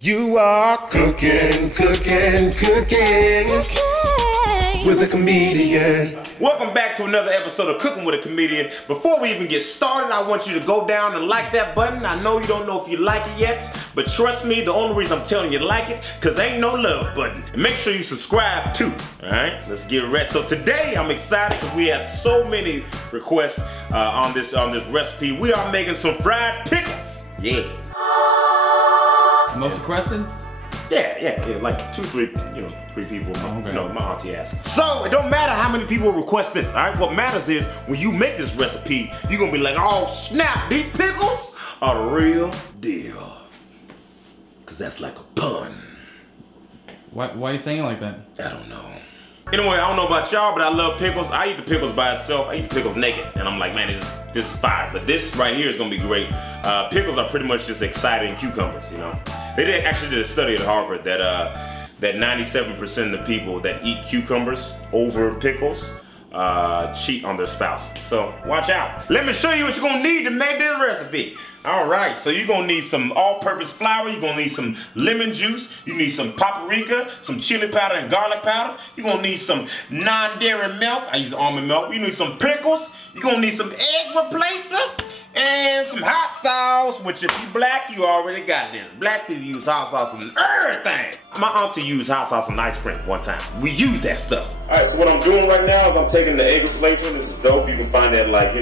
You are cooking with a comedian. Welcome back to another episode of Cooking with a Comedian. Before we even get started, I want you to go down and like that button. I know you don't know if you like it yet, but trust me, the only reason I'm telling you to like it, because there ain't no love button. And make sure you subscribe too, all right? Let's get ready. So today, I'm excited because we had so many requests on this recipe. We are making some fried pickles. Yeah. Most requested? Yeah, like 2, 3, three people. Okay. My auntie asked. So it don't matter how many people request this, all right? What matters is when you make this recipe, you're gonna be like, oh snap, these pickles are the real deal. Cause that's like a pun. Why are you saying it like that? I don't know. Anyway, I don't know about y'all, but I love pickles. I eat the pickles by itself. I eat the pickles naked, and I'm like, man, this is fire. But this right here is gonna be great. Pickles are pretty much just exciting cucumbers, you know. They actually did a study at Harvard that 97% of the people that eat cucumbers over pickles cheat on their spouse. So watch out. Let me show you what you're gonna need to make this recipe. All right, so you're gonna need some all-purpose flour, you're gonna need some lemon juice, you need some paprika, some chili powder and garlic powder, you're gonna need some non-dairy milk, I use almond milk, you need some pickles, you're gonna need some egg replacer, and some hot sauce, which if you black, you already got this. Black people use hot sauce on everything. My auntie used hot sauce on ice cream one time. We use that stuff. All right, so what I'm doing right now is I'm taking the egg replacer. This is dope. You can find that like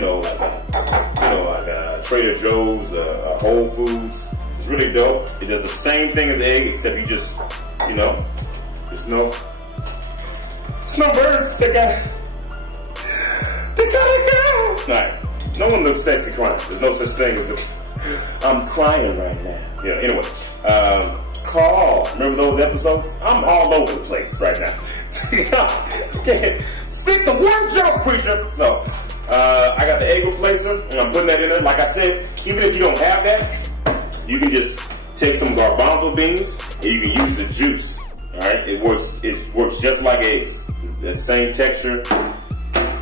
Trader Joe's, Whole Foods. It's really dope. It does the same thing as egg, except you just, there's no birds that gotta go. All right. No one looks sexy crying. There's no such thing as I'm crying right now. Yeah, anyway. Call. Remember those episodes? I'm all over the place right now. Stick to one joke, preacher. So, I got the egg replacer, and I'm putting that in there. Like I said, even if you don't have that, you can just take some garbanzo beans, and you can use the juice. All right? It works just like eggs. It's the same texture.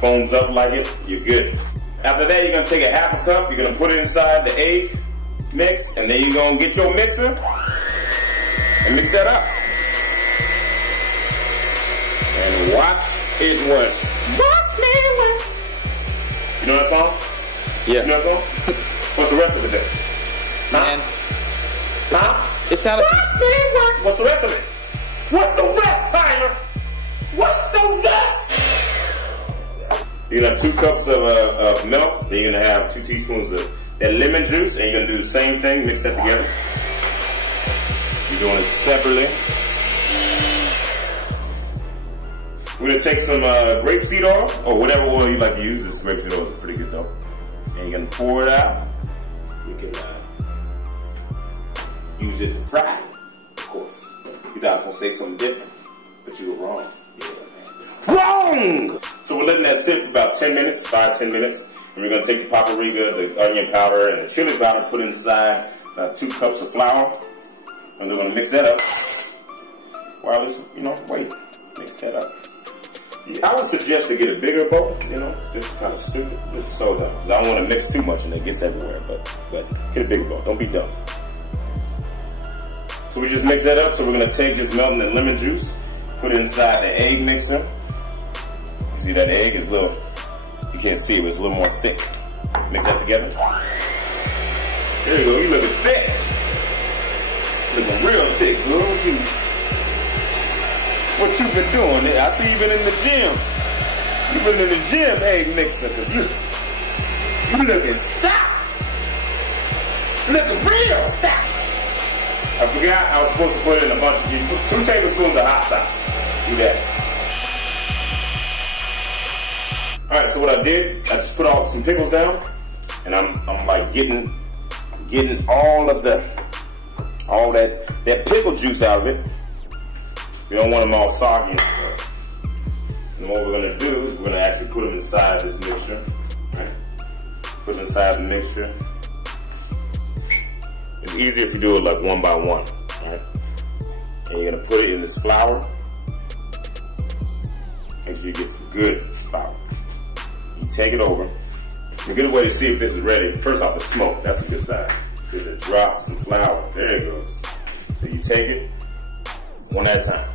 Foams up like it. You're good. After that, you're gonna take a half a cup, you're gonna put it inside the egg mix, and then you're gonna get your mixer and mix that up. And watch it work. Watch me work. You know that song? Yeah. You know that song? What's the rest of it then? Man. It sounded. Watch me work. What's the rest of it? What's the rest, Tyler? What's the rest? You're gonna have 2 cups of milk, then you're gonna have 2 teaspoons of that lemon juice, and you're gonna do the same thing, mix that together. You're doing it separately. We're gonna take some grapeseed oil, or whatever oil you like to use. This grapeseed oil is pretty good though. And you're gonna pour it out. You can use it to fry, of course. You guys gonna say something different, but you were wrong. Wrong! So we're letting that sit for about 10 minutes, 5-10 minutes. And we're gonna take the paprika, the onion powder, and the chili powder, put it inside about 2 cups of flour. And we're gonna mix that up. While it's, wait, mix that up. I would suggest to get a bigger bowl, this is kind of stupid. This is so dumb, because I don't want to mix too much and it gets everywhere, but get a bigger bowl, don't be dumb. So we just mix that up, so we're gonna take this melting and lemon juice, put it inside the egg mixer. See that egg is a little, you can't see it, but it's a little more thick. Mix that together. There you go, you looking thick. Looking real thick, girl. What you been doing? I see you been in the gym. You been in the gym, egg mixer, because you looking stout. Looking real stout. I forgot I was supposed to put in a bunch of these, 2 tablespoons of hot sauce. Do that. Alright, so what I did, I just put some pickles down, and I'm like getting all that pickle juice out of it. We don't want them all soggy and stuff. And what we're gonna do is we're gonna actually put them inside this mixture. Right? Put them inside the mixture. It's easier if you do it like one by one, right? And you're gonna put it in this flour. Make sure you get some good flour. You take it over. A good way to see if this is ready, first off the smoke, that's a good sign. Is it drop some flour, there it goes. So you take it one at a time.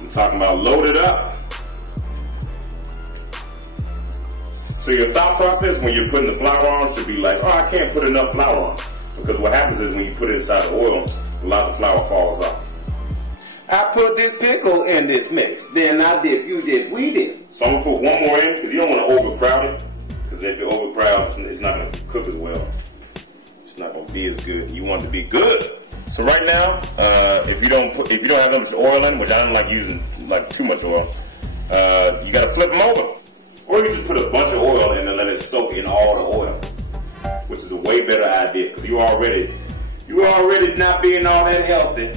I'm talking about load it up. So your thought process when you're putting the flour on should be like, oh, I can't put enough flour on. Because what happens is when you put it inside the oil, a lot of the flour falls off. I put this pickle in this mix. Then I dip, you dip, we dip. So I'm gonna put one more in because you don't want to overcrowd it. Because if it overcrowds, it's not gonna cook as well. It's not gonna be as good. You want it to be good. So right now, if you don't have much oil in, which I don't like using like too much oil, you gotta flip them over. Or you just put a bunch of oil in and let it soak in all the oil, which is a way better idea because you already not being all that healthy,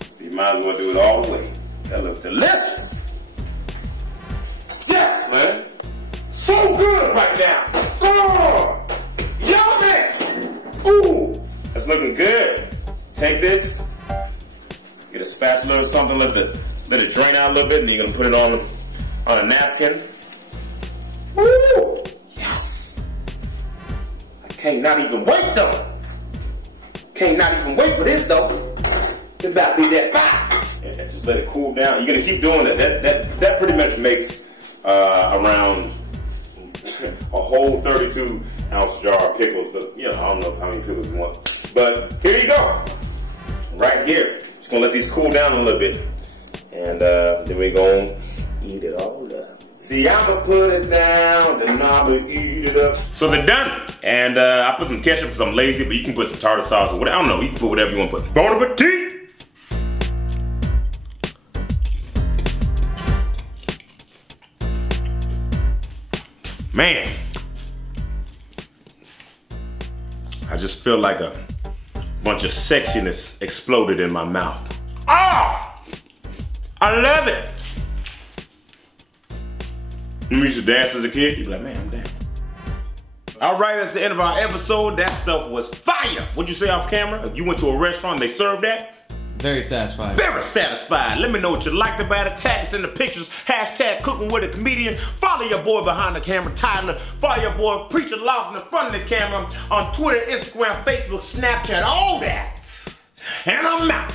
so you might as well do it all the way. That looks delicious. Yes, man. So good right now. Oh, yummy. Ooh, that's looking good. Take this, get a spatula or something, let it drain out a little bit, and you're gonna put it on a napkin. Ooh, yes. I can't not even wait though. Can't not even wait for this though. It's about to be that fire. And just let it cool down. You're gonna keep doing it. That pretty much makes around a whole 32-ounce jar of pickles. But you know, I don't know how many pickles you want. But here you go. Right here. Just gonna let these cool down a little bit. And then we're gonna eat it all up. See, I'ma put it down, then I'ma eat it up. So they're done. And I put some ketchup because I'm lazy, but you can put some tartar sauce or whatever. I don't know, you can put whatever you want to put. Bon appetit! Man. I just feel like a bunch of sexiness exploded in my mouth. Ah! I love it! You used to dance as a kid? You'd be like, man, I'm dancing. All right, that's the end of our episode. That stuff was fire. What'd you say off camera? You went to a restaurant and they served that? Very satisfying. Very satisfied. Let me know what you liked about it. Tag us in the pictures. Hashtag cooking with a comedian. Follow your boy behind the camera, Tyler. Follow your boy Preacher Lawson in front of the camera on Twitter, Instagram, Facebook, Snapchat, all that. And I'm out.